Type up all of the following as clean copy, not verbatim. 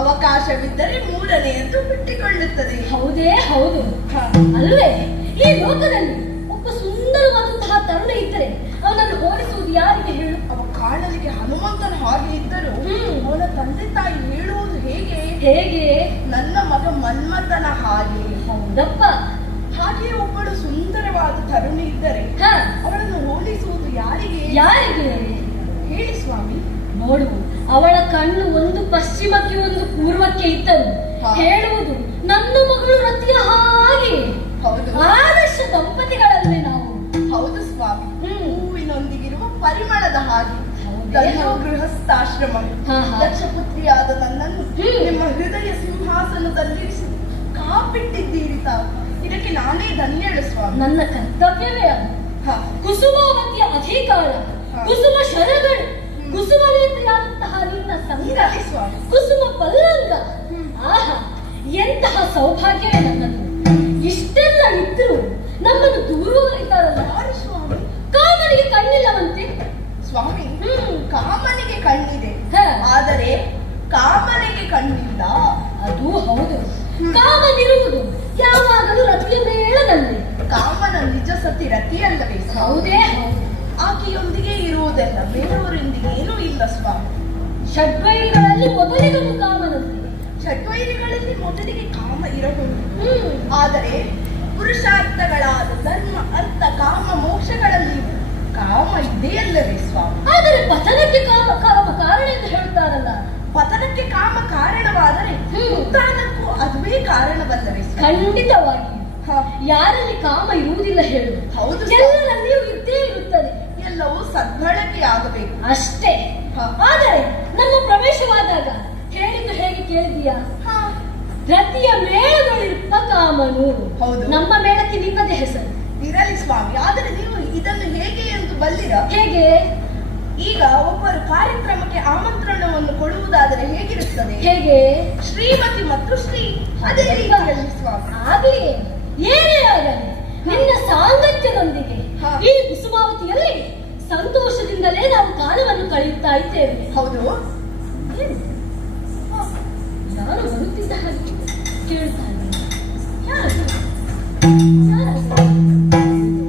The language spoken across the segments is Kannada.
ಅವಕಾಶವಿದ್ದರೆ ಮೂರನೆಯದು ಬಿಟ್ಟಿಕೊಳ್ಳುತ್ತದೆ. ಹೌದೇ ಹೌದು ಅಲ್ವೇ? ಈ ಲೋಕದಲ್ಲಿ ಒಬ್ಬ ಸುಂದರವಾದಂತಹ ತರುಣ ಇದ್ದರೆ ಅವನನ್ನು ಹೋಲಿಸುವುದು ಯಾರಿಗೆ ಹೇಳು? ಅವ ಕಾಣಲಿಕ್ಕೆ ಹನುಮಂತನ ಹಾಗೆ ಇದ್ದರು ಅವನ ತಂದೆ ತಾಯಿ ಹೇಳುವುದು ಹೇಗೆ ಹೇಗೆ? ನನ್ನ ಮಗ ಮನ್ಮಥನ ಹಾಗೆ. ಹೌದಪ್ಪ. ಹಾಗೆ ಒಬ್ಬಳು ಸುಂದರವಾದ ತರುಣಿ ಇದ್ದರೆ ಅವಳನ್ನು ಹೋಲಿಸುವುದು ಯಾರಿಗೆ ಯಾರಿಗೆ ಹೇಳಿ ಸ್ವಾಮಿ? ನೋಡು, ಅವಳ ಕಣ್ಣು ಒಂದು ಪಶ್ಚಿಮಕ್ಕೆ ಒಂದು ಪೂರ್ವಕ್ಕೆ ಇದ್ದರು ಹೇಳುವುದು ನನ್ನ ಮಗಳು ರತಿಯ ಹಾಗೆ. ಆದರ್ಶ ದಂಪತಿಗಳಲ್ಲೇ ನಾವು. ಹೌದು ಸ್ವಾಮಿ. ಹೂವಿನೊಂದಿಗಿರುವ ಪರಿಮಳದ ಹಾಗೆ ಗೃಹಸ್ಥಾಶ್ರಮ ದಕ್ಷಪುತ್ರಿಯಾದ ನನ್ನನ್ನು ನಿಮ್ಮ ಹೃದಯ ಸಿಂಹಾಸನದಲ್ಲಿರಿಸಿ ಕಾವ ನಾನೇ ಧನ್ಯಳು ಸ್ವಾಮಿ. ನನ್ನ ಕರ್ತವ್ಯವೇ ಅದು. ಹ. ಕುಸುಮಾವತಿಯ ಅಧಿಕಾರ, ಕುಸುಮ ಶರಗಳು, ಕುಸುಮನೇತ್ರಿಯಾದಂತಹ ನಿನ್ನ ಸಂಗ, ಇರಲಿ ಸ್ವಾಮಿ. ಕುಸುಮ ಪಲ್ಲಂಗ. ಆಹಾ, ಎಂತಹ ಸೌಭಾಗ್ಯವೇ ನನ್ನದು. ಇಷ್ಟೆಲ್ಲ ಇದ್ರು ನಮ್ಮನ್ನು ದೂರವರಿತಾರಲ್ಲ. ಯಾರು ಸ್ವಾಮಿ? ಕಾಮನಿಗೆ ಕಣ್ಣಿಲ್ಲವಂತೆ ಸ್ವಾಮಿ. ಕಾಮನಿಗೆ ಕಣ್ಣಿದೆ, ಆದರೆ ಕಾಮನಿಗೆ ಕಣ್ಣಿಲ್ಲ. ಅದು ಹೌದು. ಕಾಮನಿರುವುದು ಯಾವಾಗಲೂ ರತಿಯ ಮೇಳದಲ್ಲಿ. ಕಾಮನ ನಿಜ ಸತಿ ರತಿಯಲ್ಲವೇ? ಹೌದೇ ಹೌದು. ಆಕೆಯೊಂದಿಗೆ ಇರುವುದೆಲ್ಲ, ಬೇರೆಯವರೊಂದಿಗೆ ಏನೂ ಇಲ್ಲ ಸ್ವಾಮಿ. ಷಡ್ವೈರಿಗಳಲ್ಲಿ ಮೊದಲಿಗನು ಕಾಮನಂತೆ. ಷಡ್ವೈರಿಗಳಲ್ಲಿ ಮೊದಲಿಗೆ ಕಾಮ ಇರಬಹುದು, ಆದರೆ ಪುರುಷಾರ್ಥಗಳಾದ ಧರ್ಮ, ಅರ್ಥ, ಕಾಮ, ಮೋಕ್ಷಗಳಲ್ಲಿ ಕಾಮ ಇದೆಯಲ್ಲವೇ ಸ್ವಾಮಿ? ಆದರೆ ಪತನಕ್ಕೆ ಕಾಮ ಕಾರಣ ಎಂದು ಹೇಳುತ್ತಾರಲ್ಲ. ಪತನಕ್ಕೆ ಕಾಮ ಕಾರಣವಾದರೆ ಉತ್ಥಾನಕ್ಕೂ ಅದುವೇ ಕಾರಣವಲ್ಲವೇ? ಖಂಡಿತವಾಗಿ. ಯಾರಲ್ಲಿ ಕಾಮ ಇರುವುದಿಲ್ಲ ಹೇಳು? ಹೌದು, ಎಲ್ಲರಲ್ಲಿಯೂ ಇದ್ದೇ ಇರುತ್ತದೆ. ಎಲ್ಲವೂ ಸದ್ಬಳಕೆ ಆಗಬೇಕು ಅಷ್ಟೇ. ಆದರೆ ನಮ್ಮ ಪ್ರವೇಶವಾದಾಗ ಹೇಳಿದ್ದು ಹೇಗೆ ಕೇಳಿದೀಯಾ? ರತಿಯ ಮೇಳದೊಳಿರುವ ಕಾಮನು. ಹೌದು. ನಮ್ಮ ಮೇಳಕ್ಕೆ ನಿನ್ನದೇ ಹೆಸರು. ಇರಲಿ ಸ್ವಾಮಿ, ಆದರೆ ನೀವು ಇದನ್ನು ಹೇಗೆ ಎಂದು ಬಲ್ಲಿರ? ಹೇಗೆ? ಈಗ ಒಬ್ಬರು ಕಾರ್ಯಕ್ರಮಕ್ಕೆ ಆಮಂತ್ರಣವನ್ನು ಕೊಡುವುದಾದರೆ ಹೇಗಿರುತ್ತದೆ? ಹೇಗೆ? ಶ್ರೀಮತಿ ಮತ್ತು ಶ್ರೀ, ಅದೇ ರೀತಿಯಲ್ಲಿ ಸ್ವಾಮಿ. ಆಗಲಿ, ಏನೇ ಆಗಲಿ ನಿನ್ನ ಸಾಂಗತ್ಯದೊಂದಿಗೆ ಈ ಕುಸುಮಾವತಿಯಲ್ಲಿ ಸಂತೋಷದಿಂದಲೇ ನಾವು ಕಾಲವನ್ನು ಕಳೆಯುತ್ತಾ ಇದ್ದೇವೆ. ಹೌದು. ನಾನು ಬರುತ್ತಿದ್ದ ಹಾಗೆ ಕೇಳ್ತಾ ಇದ್ದೇನೆ.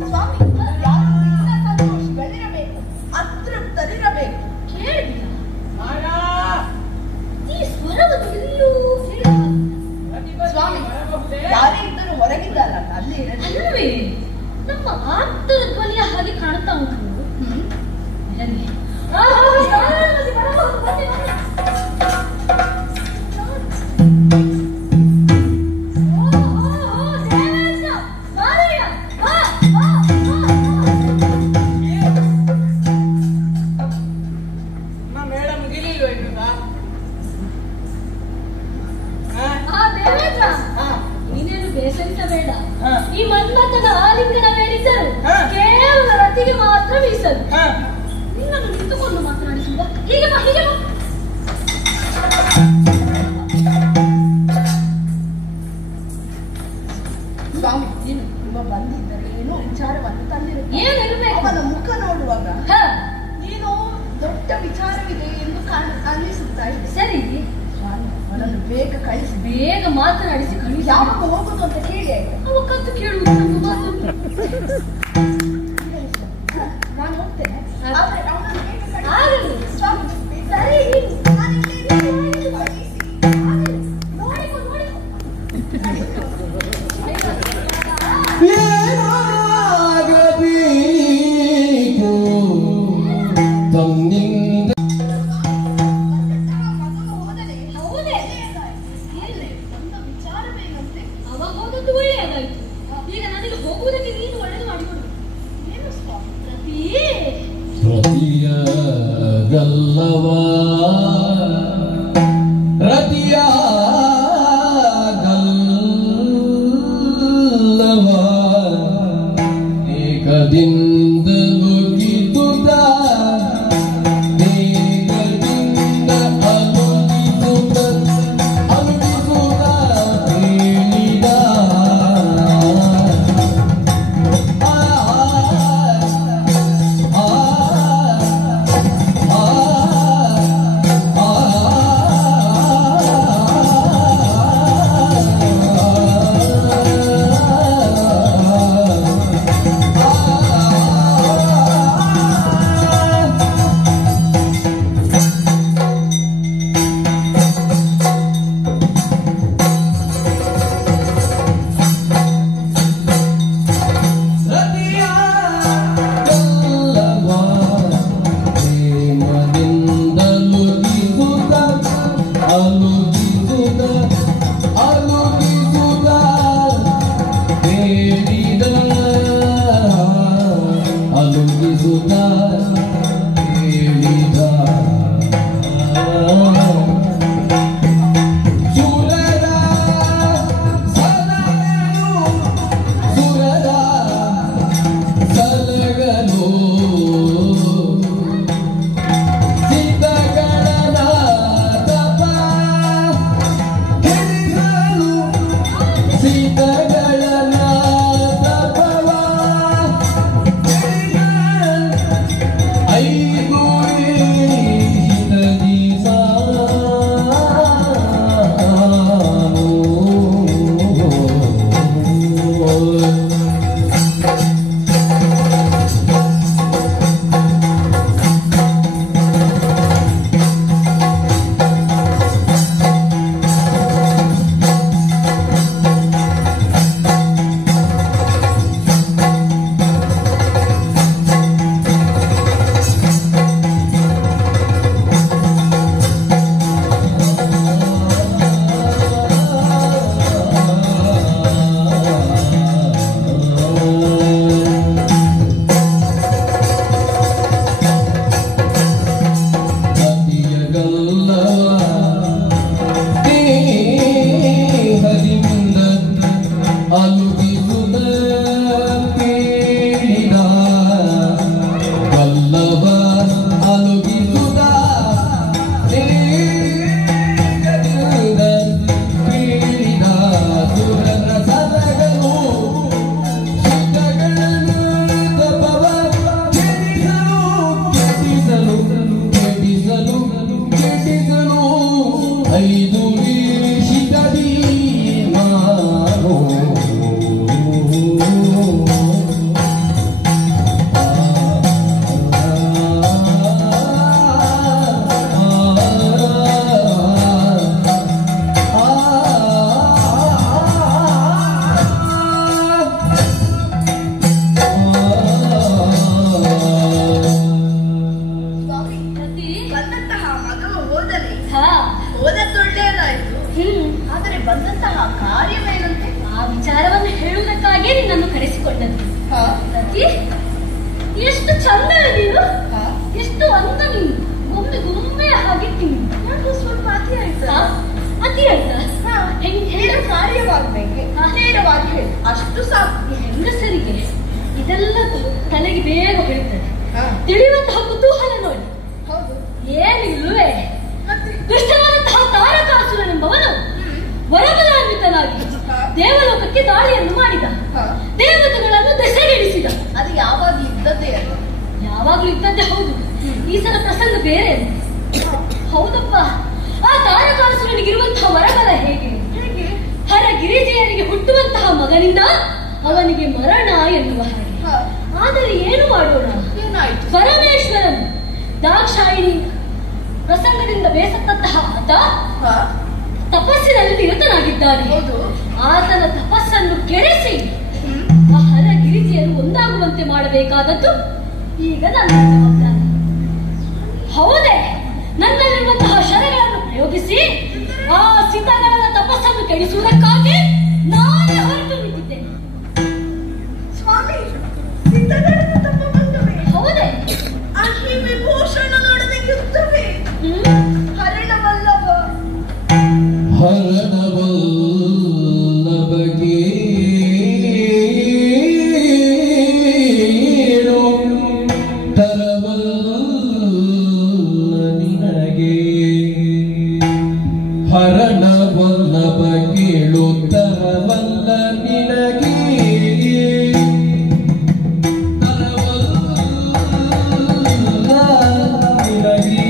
ಸ್ವಾಮಿ, ಯಾರು ಸಂತೋಷಗಳಿರಬೇಕು, ಅತೃಪ್ತರಿರಬೇಕು. ಕೇಳಿಲ್ಲ ಈ ಸ್ವರವನ್ನು ಎಲ್ಲಿಯೂ ಸ್ವಾಮಿ, ಯಾರೇ ಇದ್ದರೂ ಹೊರಗಿದ್ದಲ್ಲ, ಅಲ್ಲಿ ಅಲ್ಲವೇ ನಮ್ಮ ಆಪ್ತರ ಧ್ವನಿಯ ಹಾಗೆ ಕಾಣ್ತಾ ಉಂಟು. ನೀನೇನು ಬೇಸರಿಸಬೇಡ. ಈ ಮನ್ಮಥನ ಆಲಿಂಗನ ಮೇಲಿದ್ದರು ಕೇವಲ ರತಿಗೆ ಮಾತ್ರ ಮೀಸಲು. ನಿನ್ನನ್ನು ನಿಂತುಕೊಂಡು ಮಾತನಾಡಿಸುವ. ಹೀಗೆ ಬಾ, ಹೀಗೆ ಬಾ. ಸ್ವಾಮಿ, ಇವ ಬಂದಿದ್ದರೆ ಏನೋ ವಿಚಾರವನ್ನು ತಂದಿರುತ್ತಾರೆ. ಏನಿರಬೇಕು? ಅವನ ಮುಖ ನೋಡುವಾಗ ಏನೋ ದೊಡ್ಡ ವಿಚಾರವಿದೆ ಎಂದು ಅನ್ನಿಸುತ್ತಾ ಇದೆ. ಸರಿ, ಅವನನ್ನು ಬೇಗ ಕಳಿಸಿ, ಬೇಗ ಮಾತನಾಡಿಸಿ ಕಳಿಸಿ. ಯಾವಾಗ ಹೋಗುದು ಅಂತ ಕೇಳಿ ಆಯ್ತು. ಅವ ಕದ್ದು ಕೇಳುವುದು ನಮ್ಗೆ ಮಾತು. ನಾನು ಹೋಗ್ತೇನೆ, ಆದರೆ ಅವನನ್ನು ಬೇಗ ಕಳಿಸಿ. ಆಗಲಿ ಸ್ವಾಮಿ, ಸರಿ. ನೋಡಿಕೊ ನೋಡಿಕೊ. ಏನಾಗಬೇಕು ತನ್ನಿಂದ ಅವ ಹೋದದ್ದು ಒಳ್ಳೆಯದಾಯ್ತು. ಈಗ ನನಗೆ ಹೋಗುವುದಕ್ಕೆ ನೀನು ಒಳ್ಳೆದು ಮಾಡಿಕೊಡು. ಏನು ಸ್ವಾಮಿ? ರತಿಯ ಗಲ್ಲವ ರತಿಯ ಗಲ್ಲವ ಏಕದಿಂದ ಮುಗಿದುದ ಏಕದಿಂದ ಅನುಗಿಸುತ್ತ ಅನುಗಿಸುತ್ತ ಹೇಳಿದ ಅತಿ ಎಷ್ಟು ಚಂದ ನೀನು, ಎಷ್ಟು ಅಂದ ನೀನು, ಗೊಂಬೆಯ ಹಾಗೆ ನೀನು. ಯಾಕೋ ಸ್ವಲ್ಪ ಅತಿ ಆಯ್ತಾ? ಅತಿ ಆಯ್ತಾ? ಹೇಳ ಕಾರ್ಯವಾಗ್ಬೇಕು, ನೇರವಾಗಿ ಹೇಳಿ, ಅಷ್ಟು ಸಾಕು. ಹೆಂಗಸರಿಗೆ ಇದೆಲ್ಲ ತಲೆಗೆ ಬೇಗ ಬೀಳ್ತದೆ. ತಿಳಿಯುವಂತಹ ಕುತೂಹಲ ನೋಡಿ. ಹೌದು, ಏನಿಲ್ವೇ, ದುಷ್ಟನಾದಂತಹ ತಾರಕಾಸುರನೆಂಬವನು ವರಬಲಾನ್ವಿತನಾಗಿ ದೇವಲೋಕಕ್ಕೆ ದಾಳಿಯನ್ನು ಮಾಡಿದ, ದೇವತೆಗಳನ್ನು ದೆಸೆಗಿಳಿಸಿದ. ಅದು ಯಾವಾಗ್ಲೂ ಇದ್ದದ್ದೇ ಅಲ್ಲ? ಯಾವಾಗ್ಲೂ ಇದ್ದದ್ದೇ. ಹೌದು, ಈ ಸಲ ಪ್ರಸಂಗ ಬೇರೆ. ಹೌದಪ್ಪ, ಆ ತಾರಕಾಸುರನಿಗಿರುವಂತಹ ವರಬಲ ಹೇಗೆ? ಹರಗಿರಿಜೆಯರಿಗೆ ಹುಟ್ಟುವಂತಹ ಮಗನಿಂದ ಅವನಿಗೆ ಮರಣ ಎನ್ನುವ ಹಾಗೆ. ಆದರೆ ಏನು ಮಾಡೋಣ? ಪರಮೇಶ್ವರನು ದಾಕ್ಷಾಯಿಣಿ ಪ್ರಸಂಗದಿಂದ ಬೇಸತ್ತಂತಹ ಆತ ತಪಸ್ಸಿನಲ್ಲಿ ನಿರತನಾಗಿದ್ದಾನೆ. ಆತನ ತಪಸ್ಸನ್ನು ಕೆಡಿಸಿ ಆ ಹರಗಿರಿಜಿಯನ್ನು ಒಂದಾಗುವಂತೆ ಮಾಡಬೇಕಾದದ್ದು ಈಗ ನನ್ನ ಜವಾಬ್ದಾರಿ. ಹೌದೇ, ನನ್ನಲ್ಲಿರುವಂತಹ ಶರಗಳನ್ನು ಪ್ರಯೋಗಿಸಿ ಆ ಸಿದ್ಧಗಣದ ತಪಸ್ಸನ್ನು ಕೆಡಿಸುವುದಕ್ಕಾಗಿ ನಾನೇ ಹೊರಟು ನಿಂತಿದ್ದೇನೆ. ಸ್ವಾಮಿ, ಸಿದ್ಧಗಣದ ತಪ ಬಂದವೇ? ಹೌದೇ, ಅಹಿ ವಿಭೂಷಣನೊಡನೆ ಯುದ್ಧವೇ? ಹರಣವಲ್ಲಭ ಹರಣವಲ್ಲಭಗೆ ತರವಲ್ಲ ನಿನಗೆ, ಹರಣವಲ್ಲಭ ಕೇಳು ತರವಲ್ಲ ನಿನಗೆ, ತರವಲ್ಲ ನಿನಗೆ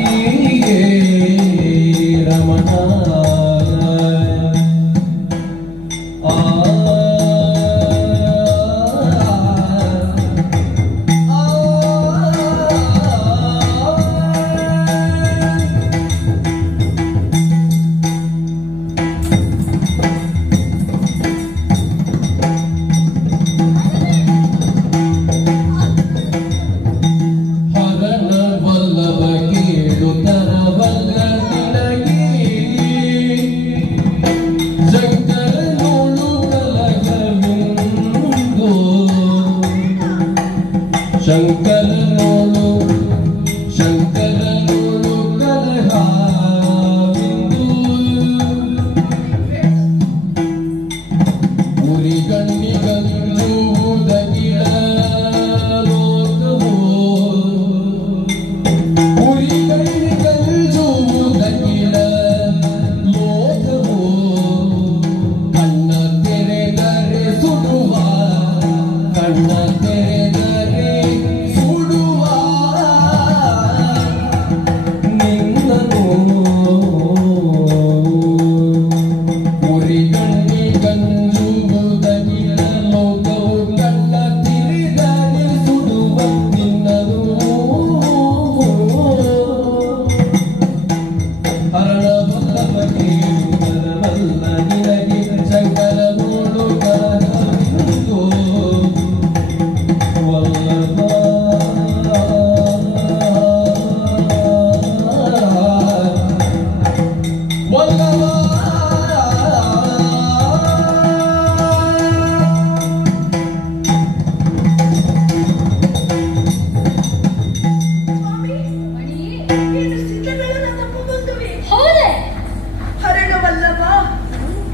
ರಮಣ. ಹರಣವಲ್ಲಭ ಕೇಳು ತರವಲ್ಲ ನಿನಗೆ, ಶಂಕರನೋಳು ಕಲಹವಿಂದು, ಶಂಕರನೋಳು ಕಲಹವಿಂದು, ಉರಿಗಣ್ಣಿಗಂಜುವುದಗಿಳ ಲೋಕವೋ, ಉರಿಗಣ್ಣಿಗಂಜುವುದಗಿಳ ಲೋಕವೋ, ಕಣ್ಣ ತೆರೆದರೆ ಸುಡುವ, ಕಣ್ಣ ತೆರೆದರೆ ಸುಡುವ ನಿನ್ನನು, ಉರಿಗಣ್ಣಿಗಂಜುವುದಗಿಳ ಲೋಕವು, ಕಣ್ಣ ತೆರೆದರೆ ಸುಡುವ ನಿನ್ನನು. ಹರಣವಲ್ಲಭಗೆ ತರವಲ್ಲ ನಿನಗೆ, ಶಂಕರನೋಳು ಕಲಹವಿಂದು, ವಲ್ಲಭ ವಲ್ಲಭ. ಸ್ವಾಮಿ, ಏನು ಸಿದ್ಧಗಣದ ತಪ ಬಂದವೇ? ಹೌದೇ, ಹರಣವಲ್ಲಭ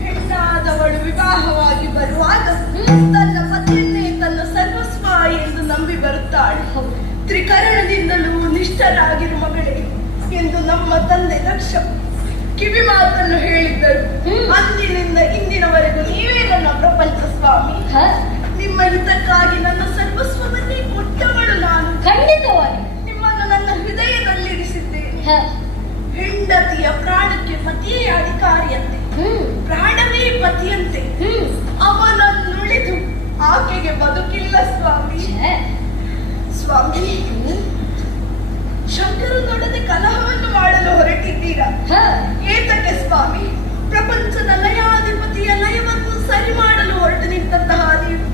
ಹೆಣ್ಣಾದವಳು ವಿವಾಹವಾಗಿ ಬರುವಾಗ ತನ್ನ ಪತಿಯನ್ನೇ ತನ್ನ ಸರ್ವಸ್ವ ಎಂದು ನಂಬಿ ಬರುತ್ತಾಳೆ. ತ್ರಿಕರಣದಿಂದಲೂ ನಿಷ್ಠರಾಗಿರು ಮಗಳೇ ಎಂದು ನಮ್ಮ ತಂದೆ ದಕ್ಷ ಕಿವಿ ಮಾತನ್ನು ಹೇಳಿದ್ದರು. ಅಂದಿನಿಂದ ಇಂದಿನವರೆಗೂ ನೀವೇ ನನ್ನ ಪ್ರಪಂಚ ಸ್ವಾಮಿ. ನಿಮ್ಮ ಹಿತಕ್ಕಾಗಿ ನನ್ನ ಸರ್ವಸ್ವವನ್ನೇ ಕೊಟ್ಟವಳು ನಾನು. ಖಂಡಿತವಾಗಿ ನಿಮ್ಮನ್ನು ನನ್ನ ಹೃದಯದಲ್ಲಿರಿಸಿದ್ದೇನೆ. ಹೆಂಡತಿಯ ಪ್ರಾಣಕ್ಕೆ ಪತಿಯೇ ಅಧಿಕಾರಿಯಂತೆ, ಪ್ರಾಣವೇ ಪತಿಯಂತೆ. ಅವನನ್ನುಳಿದು ಆಕೆಗೆ ಬದುಕಿಲ್ಲ ಸ್ವಾಮಿ. ಸ್ವಾಮಿ, ಶಂಕರನೊಡನೆ ಕಲಹವನ್ನು ಮಾಡಲು ಹೊರಟಿದ್ದೀರಾ? ಏತಕ್ಕೆ ಸ್ವಾಮಿ? ಪ್ರಪಂಚದ ಲಯಾಧಿಪತಿಯ ಲಯವನ್ನು ಸರಿ ಮಾಡಲು ಹೊರಟು ನಿಂತಹ ನೀವು,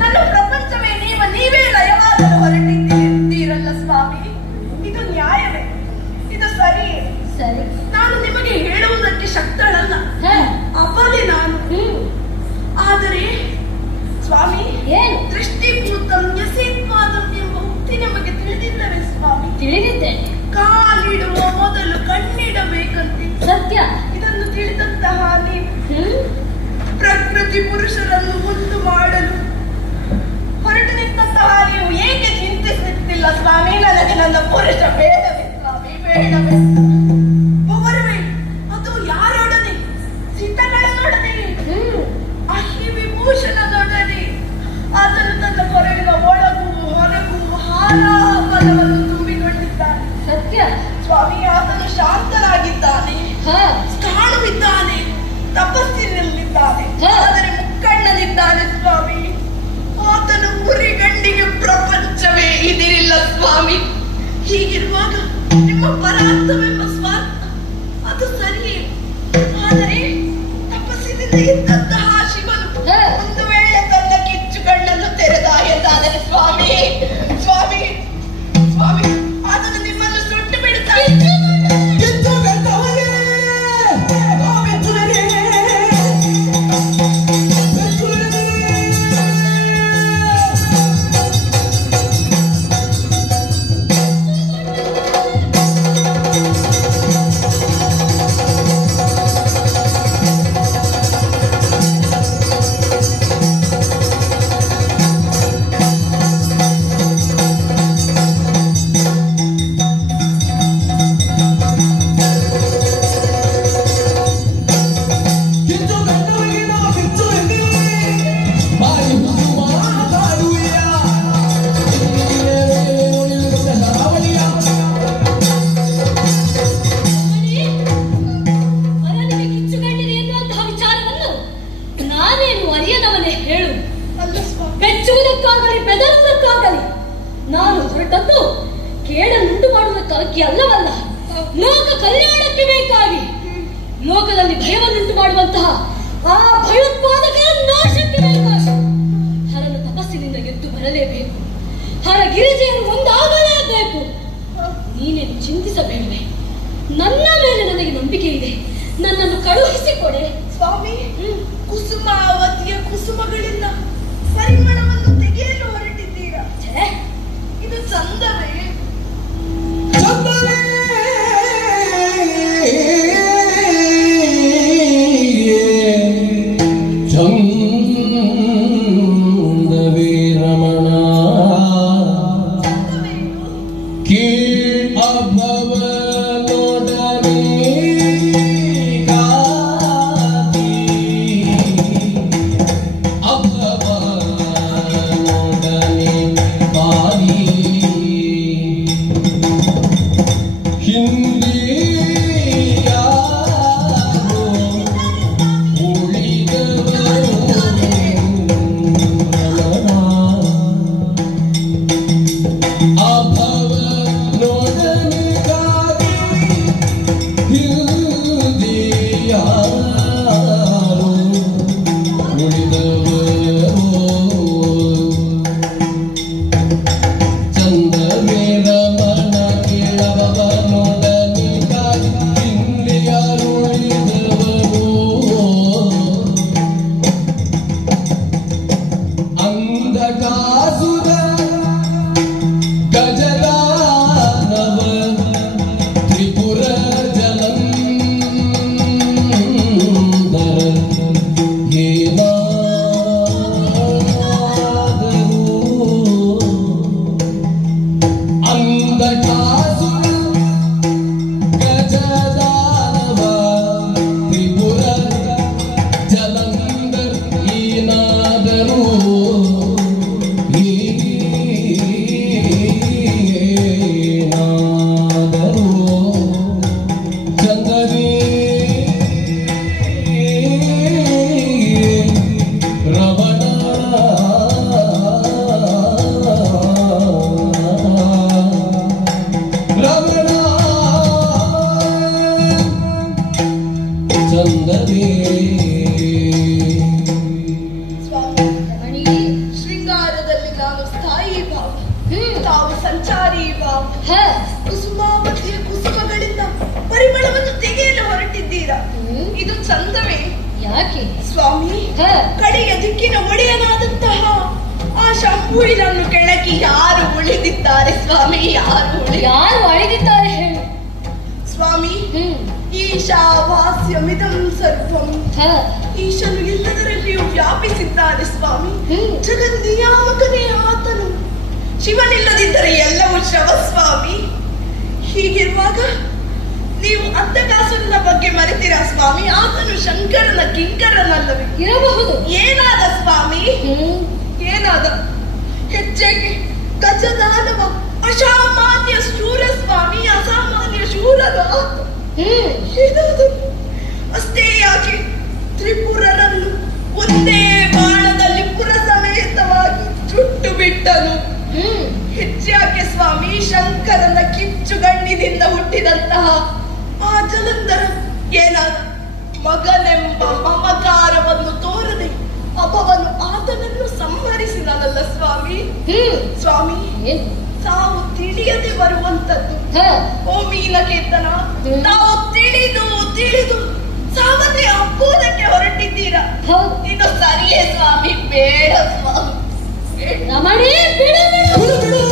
ನನ್ನ ಪ್ರಪಂಚವೇ ನೀವೇ ಲಯವಾಗಲು ಹೊರಟಿದ್ದೀರಲ್ಲ ಸ್ವಾಮಿ. ಇದು ನ್ಯಾಯವೇ? ಇದು ಸರಿಯೇ? ಸರಿ, ನಾನು ನಿಮಗೆ ಹೇಳುವುದಕ್ಕೆ ಶಕ್ತಳಲ್ಲ, ಅವನೇ ನಾನು. ಆದರೆ ಸ್ವಾಮಿ, ಏನು ದೃಷ್ಟಿಭೂತಂ ಯಸೇತ್ವ ಪುರುಷರನ್ನು ಮುದ್ದು ಮಾಡಲು ಹೊರಟು ನಿಂತಹ ನೀವು ಏಕೆ ಚಿಂತಿಸುತ್ತಿಲ್ಲ ಸ್ವಾಮಿ? ನನಗೆ ನನ್ನ ಪುರುಷ ಬೇಡವೇ ಸ್ವಾಮಿ, ಬೇಡವೇ. ಒಬ್ಬರವೇ ಅದು ಯಾರೊಡನೆ? ಸೀತಾಗಳನ್ನೊಡನೆ, ಅಹಿ ವಿಭೂಷಣದೊಡನೆ. ಆತನು ತನ್ನ ಕೊರಳಿನ ಒಳಗೂ ಹೊರಗೂ ಹಾರಾಹಲವನ್ನು ತುಂಬಿಕೊಂಡಿದ್ದಾನೆ. ಸತ್ಯ ಸ್ವಾಮಿ, ಆತನು ಶಾಂತನಾಗಿದ್ದಾನೆ, ಕಾಣುವಿದ್ದಾನೆ, ತಪಸ್ಸಿನಲ್ಲಿದ್ದಾನೆ, ಆದರೆ ಮುಕ್ಕಣ್ಣನಿದ್ದಾನೆ ಸ್ವಾಮಿ. ಆತನು ಗುರಿಗಂಡಿಗೆ ಪ್ರಪಂಚವೇ ಇದಿರಿಲ್ಲ ಸ್ವಾಮಿ. ಹೀಗಿರುವಾಗ ನಿಮ್ಮ ಪರಾರ್ಥವೆಂಬ ಸ್ವಾರ್ಥ ಅದು ಸರಿಯೇ, ಆದರೆ ತಪಸ್ಸಿನಿಂದ ಇದ್ದಂತಹ ಶಿವನು ಒಂದು ವೇಳೆ ತನ್ನ ಕಿಚ್ಚುಗಣ್ಣನ್ನು ತೆರೆದ ಎಂದಾದರೆ ಸ್ವಾಮಿ ಸ್ವಾಮಿ ಸ್ವಾಮಿ ಆತನು ನಿಮ್ಮನ್ನು ಸುಟ್ಟು ಬಿಡುತ್ತಾನೆ. ಬೆಚ್ಚುವುದಕ್ಕಾಗಲಿ ಬೆದರುವುದಕ್ಕಾಗಲಿ ನಾನು ಹೊರಟದ್ದು ಕೇಡನ್ನುಂಟು ಮಾಡುವುದಕ್ಕಾಗಿ ಅಲ್ಲವಲ್ಲ, ಲೋಕ ಕಲ್ಯಾಣಕ್ಕೆ ಬೇಕಾಗಿ. ಲೋಕದಲ್ಲಿ ಭಯವನ್ನುಂಟು ಮಾಡುವಂತಹ ಆ ಭಯೋತ್ಪಾದಕರ ನಾಶಕ್ಕೆ ಬೇಕಾಗಿ ಹರನ ತಪಸ್ಸಿನಿಂದ ಎದ್ದು ಬರಲೇಬೇಕು. ಹರ ಗಿರಿಜೆಯನ್ನು ಒಂದಾಗಲೇಬೇಕು. ನೀನೇನು ಚಿಂತಿಸಬೇಡವೆ, ನನ್ನ ಮೇಲೆ ನನಗೆ ನಂಬಿಕೆ ಇದೆ. ನನ್ನನ್ನು ಕಳುಹಿಸಿಕೊಡೆ ಸ್ವಾಮಿ. ಕುಸುಮಾವತಿಯ ಕುಸುಮಗಳಿಂದ ಪರಿಮಳವನ್ನು ತೆಗೆಯಲು ಹೊರಟಿದ್ದೀರಾ? ಇದು ಚಂದವೇ? ಚಂದವೇ ರಮಣ ಕೀಳ್ ಅಭವ ನೋಡನೆ ಶೃಂಗಾರದಲ್ಲಿ ನಾನು ಸ್ಥಾಯಿ ಭಾವ, ತಾವು ಸಂಚಾರಿ ಭಾವ. ಕುಸುಮಾವತಿಯ ಕುಸುಮಗಳಿಂದ ಪರಿಮಳವನ್ನು ತೆಗೆಯಲು ಹೊರಟಿದ್ದೀರಾ? ಇದು ಚಂದವೇ? ಯಾಕೆ ಸ್ವಾಮಿ, ಕಡೆಯ ದಿಕ್ಕಿನ ಒಡೆಯನಾದಂತಹ ಆ ಶಂಭುವಿನನ್ನು ಕೆಣಕಿ ಯಾರು ಉಳಿದಿದ್ದಾರೆ ಸ್ವಾಮಿ? ಯಾರು ಅಳಿದಿದ್ದಾರೆ ಹೇಳು ಸ್ವಾಮಿ. ಈಶಾವಾಸ್ಯಮಿದಂ ಸರ್ವಂ. ಈಶನು ಎಲ್ಲದರಲ್ಲಿಯೂ ವ್ಯಾಪಿಸಿದ್ದಾನೆ ಸ್ವಾಮಿ. ಜಗನ್ನಿಯಾಮಕನೇ ಆತನು. ಶಿವನಿಲ್ಲದಿದ್ದರೆ ಎಲ್ಲವೂ ಶ್ರವ ಸ್ವಾಮಿ. ಹೀಗಿರುವಾಗ ನೀವು ಅಂಧಕಾಸುರನ ಬಗ್ಗೆ ಮರೆತಿರಾ ಸ್ವಾಮಿ? ಆತನು ಶಂಕರನ ಕಿಂಕರನಲ್ಲವೇ ಇರಬಹುದು. ಏನಾದ ಸ್ವಾಮಿ? ಏನಾದ? ಹೆಚ್ಚೆಗೆ ಗಜದಾನವ ಅಸಾಮಾನ್ಯ ಶೂರ ಸ್ವಾಮಿ. ಅಸಾಮಾನ್ಯ ಶೂರನ ಏನಾದರೂ ಅಷ್ಟೇ ಯಾಕೆ ತ್ರಿಪುರರನ್ನು ಒಂದೇ ಬಾಣದಲ್ಲಿ ಪುರ ಸಮೇತವಾಗಿ ಚುಟ್ಟು ಬಿಟ್ಟನು. ಹೆಚ್ಚಾಕೆ ಸ್ವಾಮಿ ಶಂಕರನ ಕಿಚ್ಚುಗಣ್ಣಿನಿಂದ ಹುಟ್ಟಿದಂತಹ ಆ ಜಲಂಧರ ಏನಾದ ಮಗನೆಂಬ ಮಮಕಾರವನ್ನು ತೋರದೆ ಅಪವನು ಆತನನ್ನು ಸಂಹರಿಸಿದನಲ್ಲ ಸ್ವಾಮಿ. ಸ್ವಾಮಿ ತಾವು ತಿಳಿಯದೆ ಬರುವಂತದ್ದು. ಓ ಮೀನಕೇತನ, ತಾವು ತಿಳಿದು ತಿಳಿದು ಸಾವನ್ನೇ ಅಪ್ಪುವುದಕ್ಕೆ ಹೊರಟಿದ್ದೀರಾ. ಇನ್ನು ಸರಿಯೇ ಸ್ವಾಮಿ. ಬೇಡ ಸ್ವಾಮಿ. ರಮಣಿ ಬಿಡು ಬಿಡು ಬಿಡು.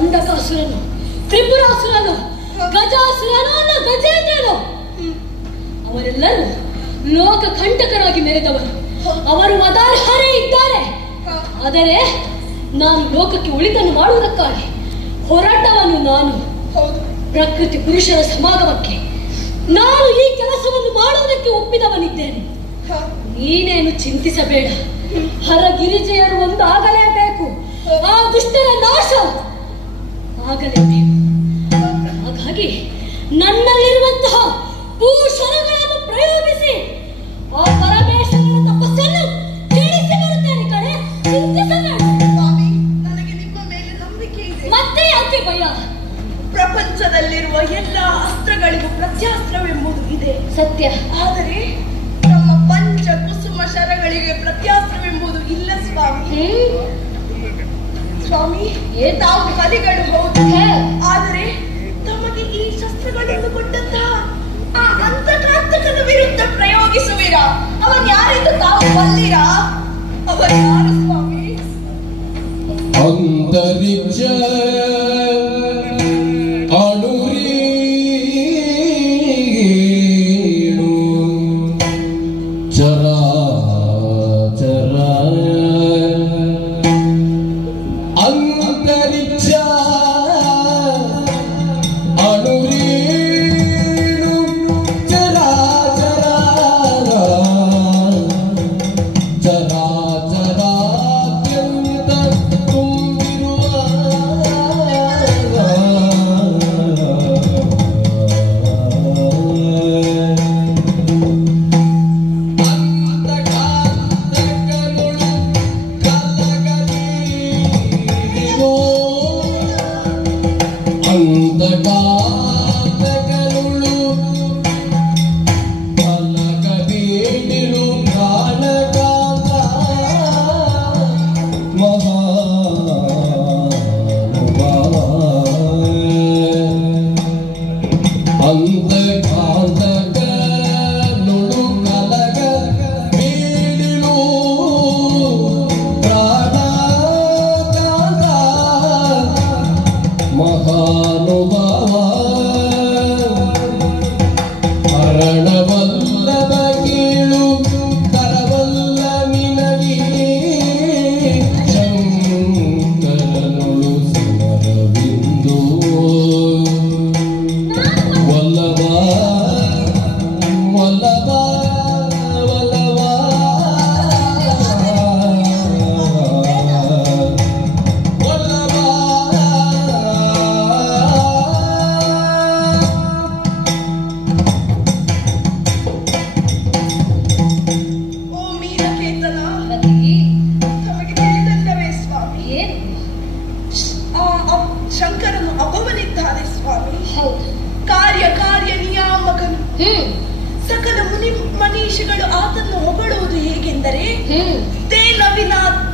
ಅಂಧಕಾಸುರನು, ತ್ರಿಪುರಾಸುರನು, ಗಜಾಸುರನು, ಗಜೇಂದ್ರನು ಅವರೆಲ್ಲರೂ ಲೋಕ ಕಂಟಕರಾಗಿ ಮೆರೆದವರು. ಅವರು ವದಾರ್ಹರೇ ಇದ್ದಾರೆ. ಆದರೆ ನಾನು ಲೋಕಕ್ಕೆ ಒಳಿತನ್ನು ಮಾಡುವುದಕ್ಕಾಗಿ ಹೊರಟವನು ನಾನು. ಪ್ರಕೃತಿ ಪುರುಷರ ಸಮಾಗಮಕ್ಕೆ ನಾನು ಈ ಕೆಲಸವನ್ನು ಮಾಡುವುದಕ್ಕೆ ಒಪ್ಪಿದವನಿದ್ದೇನೆ. ನೀನೇನು ಚಿಂತಿಸಬೇಡ. ಹರಗಿರಿಜೆಯರು ಒಂದು ಆಗಲೇಬೇಕು. ಆ ದುಷ್ಟರ ನಾಶ ಆಗಲೇಬೇಕು. ಹಾಗಾಗಿ ನನ್ನಲ್ಲಿರುವಂತಹ ಭೂಷಣಗಳನ್ನು ಪ್ರಯೋಗಿಸಿ ಆ ಪರಮೇಶ್ವರನ ತಪಸ್ಸನ್ನು ಕೆಡಿಸಿ ಬರುತ್ತೇನೆ ಕಡೆ. ಚಿಂತಿಸಬೇಡ ಸ್ವಾಮಿ. ನನಗೆ ನಿಮ್ಮ ಮೇಲೆ ನಂಬಿಕೆ ಇದೆ. ಮತ್ತೆ ಯಾಕೆ ಭಯ? ಪ್ರಪಂಚದಲ್ಲಿರುವ ಎಲ್ಲ ಅಸ್ತ್ರಗಳಿಗೂ ಪ್ರತ್ಯಾಸ್ತ್ರವೆಂಬುದು ಇದೆ, ಸತ್ಯ. ಆದರೆ ನಮ್ಮ ಪಂಚ ಕುಸುಮ ಶರಗಳಿಗೆ ಪ್ರತ್ಯಾಸ್ತ್ರವೆಂಬುದು ಇಲ್ಲ ಸ್ವಾಮಿ. ಸ್ವಾಮಿ, ತಾವು ಕಲಿಗಳು ಹೌದು, ಆದರೆ ತಮಗೆ ಈ ಶಸ್ತ್ರಗಳನ್ನು ಕೊಟ್ಟಂತಹ ಆ ಅಂತಕಾಂತಕನ ವಿರುದ್ಧ ಪ್ರಯೋಗಿಸುವಿರಾ? ಅವನ್ ಯಾರೆಂದು ತಾವು ಬಲ್ಲಿರಾ? ಅವರು ಯಾರು ಸ್ವಾಮಿ? ಅಂತರಿಕ್ಷ ಅಣುರೀಣು ಚರಾಚರ ಅಂತರಿಕ್ಷ ಅಣುರೀಣು ಚರಾಚರ ಚರಾಚರಾತ್ಯಂತ ತುಂಬಿರುವ ಅಂತಕಾಂತಕ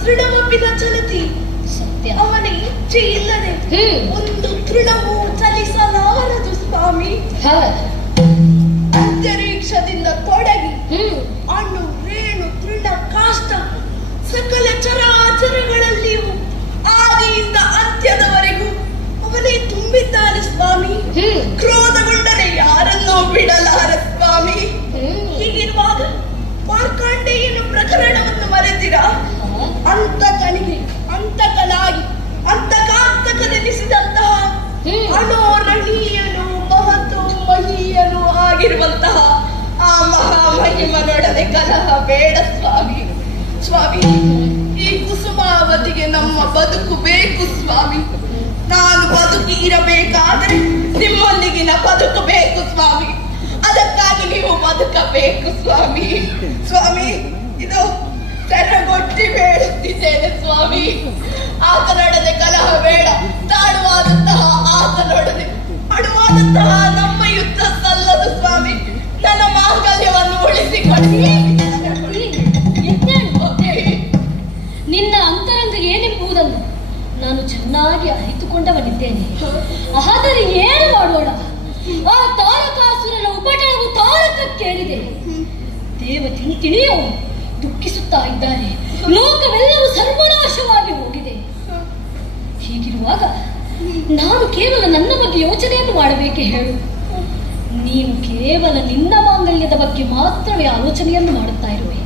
ದೃಢಮಪ್ಪಿದ ಚಲತಿ. ಸತ್ಯ. ಅವನ ಇಚ್ಛೆ ಇಲ್ಲದೆ ಒಂದು ತೃಣವು ಚಲಿಸಲಾರದು ಸ್ವಾಮಿ. ಅಂತರಿಕ್ಷದಿಂದ ತೊಡಗಿ ಅಣು ರೇಣು ತೃಣ ಕಾಷ್ಟ ಸಕಲ ಚರಾಚರಗಳಲ್ಲಿಯೂ ಆದಿಯಿಂದ ಅಂತ್ಯದವರೆಗೂ ಅವನೇ ತುಂಬಿದ್ದಾನೆ ಸ್ವಾಮಿ. ಕ್ರೋಧಗೊಂಡರೆ ಯಾರನ್ನೂ ಬಿಡಲಾರ ಸ್ವಾಮಿ. ಹೀಗಿರುವಾಗ ಮಾರ್ಕಾಂಡೇಯನ ಪ್ರಕರಣವನ್ನು ಮರೆತಿರ? ಅಂತಕನಿಗೆ ಅಂತಕನಾಗಿ ಅಂತಕಾಂತಕನೆನಿಸಿದಂತಹ ಅಣೋರಣೀಯನು ಮಹತೋ ಮಹೀಯನು ಆಗಿರುವಂತಹ ಆ ಮಹಾಮಹಿಮನೊಡನೆ ಕಲಹ ಬೇಡ ಸ್ವಾಮಿ. ಸ್ವಾಮಿ, ಈ ಕುಸುಮಾವತಿಗೆ ನಮ್ಮ ಬದುಕು ಬೇಕು ಸ್ವಾಮಿ. ನಾನು ಬದುಕಿ ಇರಬೇಕಾದರೆ ನಿಮ್ಮೊಂದಿಗಿನ ಬದುಕು ಬೇಕು ಸ್ವಾಮಿ. ಅದಕ್ಕಾಗಿ ನೀವು ಬದುಕಬೇಕು ಸ್ವಾಮಿ. ಸ್ವಾಮಿ, ಇದು ತೆರಗೊಟ್ಟಿ ಬೇಡುತ್ತಿದ್ದೇನೆ ಸ್ವಾಮಿ. ಆತನೊಡನೆ ಕಲಹ ಬೇಡ. ತಾಡುವಾದಂತಹ ಆತನೊಡನೆ ಅಡುವಾದಂತಹ ನಮ್ಮ ಯುದ್ಧ ಸಲ್ಲದು ಸ್ವಾಮಿ. ನನ್ನ ಮಾಂಗಲ್ಯವನ್ನು ಉಳಿಸಿಕೊಡಿ. ನಿನ್ನ ಅಂತರಂಗ ಏನೆಂಬುದನ್ನು ನಾನು ಚೆನ್ನಾಗಿ ಅರಿತುಕೊಂಡವನಿದ್ದೇನೆ. ಆದರೆ ಏನು ಮಾಡೋಣ? ಆ ತಾರಕಾಸುರನ ಉಪಟಳವು ತಾರಕಕ್ಕೇರಿದೆ. ದೇವ ತಿಣಿಯು ದುಃಖಿಸುತ್ತಾ ಇದ್ದಾನೆ. ಲೋಕವೆಲ್ಲವೂ ಸರ್ವನಾಶವಾಗಿ ಹೋಗಿದೆ. ಹೀಗಿರುವಾಗ ನಾನು ಕೇವಲ ನನ್ನ ಬಗ್ಗೆ ಯೋಚನೆಯನ್ನು ಮಾಡಬೇಕೆ ಹೇಳು? ನೀನು ಕೇವಲ ನಿನ್ನ ಮಾಂಗಲ್ಯದ ಬಗ್ಗೆ ಮಾತ್ರವೇ ಆಲೋಚನೆಯನ್ನು ಮಾಡುತ್ತಾ ಇರುವೆ.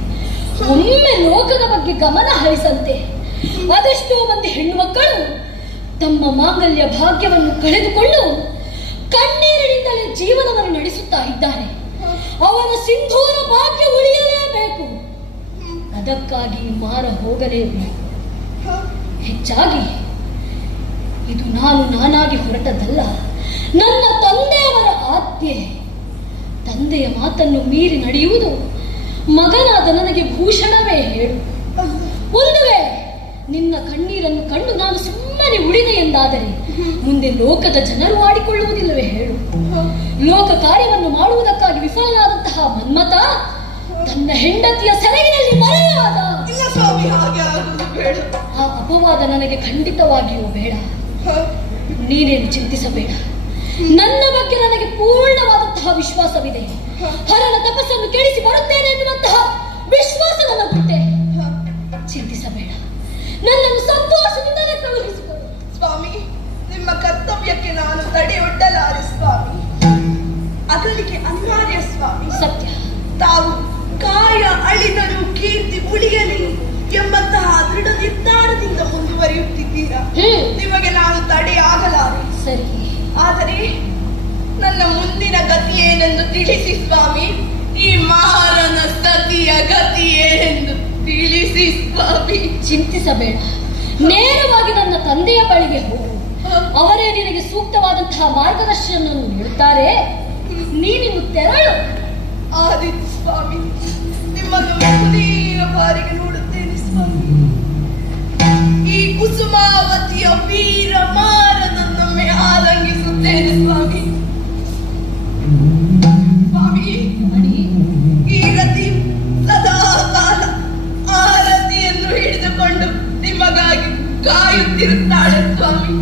ಒಮ್ಮೆ ಲೋಕದ ಬಗ್ಗೆ ಗಮನ ಹರಿಸಂತೆ. ಅದೆಷ್ಟೋ ಮಂದಿ ಹೆಣ್ಣು ಮಕ್ಕಳು ತಮ್ಮ ಮಾಂಗಲ್ಯ ಭಾಗ್ಯವನ್ನು ಕಳೆದುಕೊಂಡು ಕಣ್ಣೀರಿನಿಂದಲೇ ಜೀವನವನ್ನು ನಡೆಸುತ್ತಾ ಇದ್ದಾರೆ. ಅವರ ಸಿಂಧೂರ ಭಾಗ್ಯ ಉಳಿಯಲೇಬೇಕು. ಅದಕ್ಕಾಗಿ ಮಾರ ಹೋಗಲೇಬೇಕು. ಹೆಚ್ಚಾಗಿ ಇದು ನಾನಾಗಿ ಹೊರಟದ್ದಲ್ಲ, ನನ್ನ ತಂದೆಯವರ ಆಜ್ಞೆ. ತಂದೆಯ ಮಾತನ್ನು ಮೀರಿ ನಡೆಯುವುದು ಮಗನಾದ ನನಗೆ ಭೂಷಣವೇ ಹೇಳು. ಒಂದು ವೇಳೆ ನಿನ್ನ ಕಣ್ಣೀರನ್ನು ಕಂಡು ನಾನು ಸುಮ್ಮನೆ ಉಳಿದೆ ಎಂದಾದರೆ ಮುಂದೆ ಲೋಕದ ಜನರು ಆಡಿಕೊಳ್ಳುವುದಿಲ್ಲವೇ ಹೇಳು? ಲೋಕ ಕಾರ್ಯವನ್ನು ಮಾಡುವುದಕ್ಕಾಗಿ ವಿಫಲನಾದಂತಹ ಮನ್ಮಥ ತನ್ನ ಹೆಂಡತಿಯ ಸೆರೆಯಲ್ಲಿ ಮರೆಯಾದ. ಆ ಅಪವಾದ ನನಗೆ ಖಂಡಿತವಾಗಿಯೂ ಬೇಡ. ನೀನೇನು ಚಿಂತಿಸಬೇಡ. ನನ್ನ ಬಗ್ಗೆ ನನಗೆ ಪೂರ್ಣವಾದಂತಹ ವಿಶ್ವಾಸವಿದೆ. ಹರನ ತಪಸ್ಸನ್ನು ಕೆಡಿಸಿ ಬರುತ್ತೇನೆ ಎನ್ನುವಂತಹ ವಿಶ್ವಾಸ ನನಗುಂಟೆ. ಚಿಂತಿಸಬೇಡ. ನನ್ನನ್ನು ಸಂತೋಷದಿಂದಲೇ ಕಳುಹಿಸಿಕೊಡು ಸ್ವಾಮಿ. ನಿಮ್ಮ ಕರ್ತವ್ಯಕ್ಕೆ ನಾನು ತಡೆಯೊಡ್ಡಲಾರೆ ಸ್ವಾಮಿ. ಅಗಲಿಕೆ ಅನಿವಾರ್ಯ ಸ್ವಾಮಿ. ಸತ್ಯ. ತಾವು ಕಾಯ ಅಳಿದರೂ ಕೀರ್ತಿ ಉಳಿಯಲಿ ಎಂಬಂತಹ ದೃಢ ನಿರ್ಧಾರದಿಂದ ಮುಂದುವರಿಯುತ್ತಿದ್ದೀರಾ. ನಿಮಗೆ ನಾನು ತಡೆಯಾಗಲಾರೆ. ಸರಿ. ಆದರೆ ನನ್ನ ಮುಂದಿನ ಗತಿ ಏನೆಂದು ತಿಳಿಸಿ ಸ್ವಾಮಿ. ಈ ಮಹಾರನ ಸ್ಥಿತಿಯ ಗತಿ ಏನೆಂದು ತಿಳಿಸಿ ಸ್ವಾಮಿ. ಚಿಂತಿಸಬೇಡ. ನೇರವಾಗಿ ನನ್ನ ತಂದೆಯ ಬಳಿಗೆ ಹೋಗು. ಅವರೇ ನಿನಗೆ ಸೂಕ್ತವಾದಂತಹ ಮಾರ್ಗದರ್ಶನವನ್ನು ನೀಡುತ್ತಾರೆ. ನೀನಿನ್ನು ತೆರಳು. ಆದಿತ್ಯ ಸ್ವಾಮಿ, ನಿಮ್ಮನ್ನು ಕೊನೆಯ ಬಾರಿಗೆ ನೋಡುತ್ತೇನೆ ಸ್ವಾಮಿ. ಈ ಕುಸುಮಾವತಿಯ ವೀರ ಮಾರನನ್ನೊಮ್ಮೆ ಆಲಂಗಿಸುತ್ತೇನೆ ಸ್ವಾಮಿ. ಸ್ವಾಮಿ, ಈ ರತಿ ಸದಾ ಕಾಲ ಆ ರತಿಯನ್ನು ಹಿಡಿದುಕೊಂಡು ನಿಮಗಾಗಿ ಕಾಯುತ್ತಿರುತ್ತಾಳೆ ಸ್ವಾಮಿ.